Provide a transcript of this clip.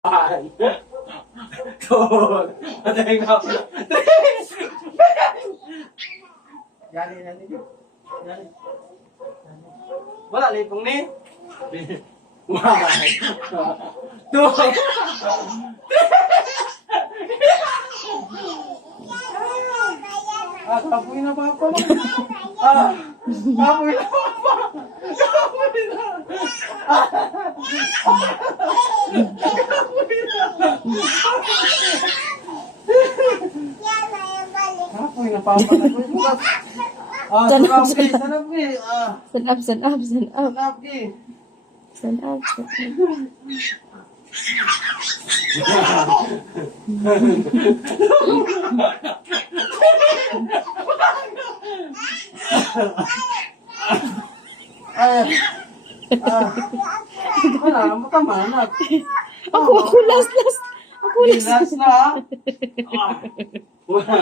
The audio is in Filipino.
Tuh, tengok. Jalan nanti. Jalan. Wala lipong ni. Wah. Tuh. Kapoy na papa. Kapoy na papa. Kapoy na. Kapoy na papa. Sanap. Wala, matamanat. Ako last. Last na. Wala.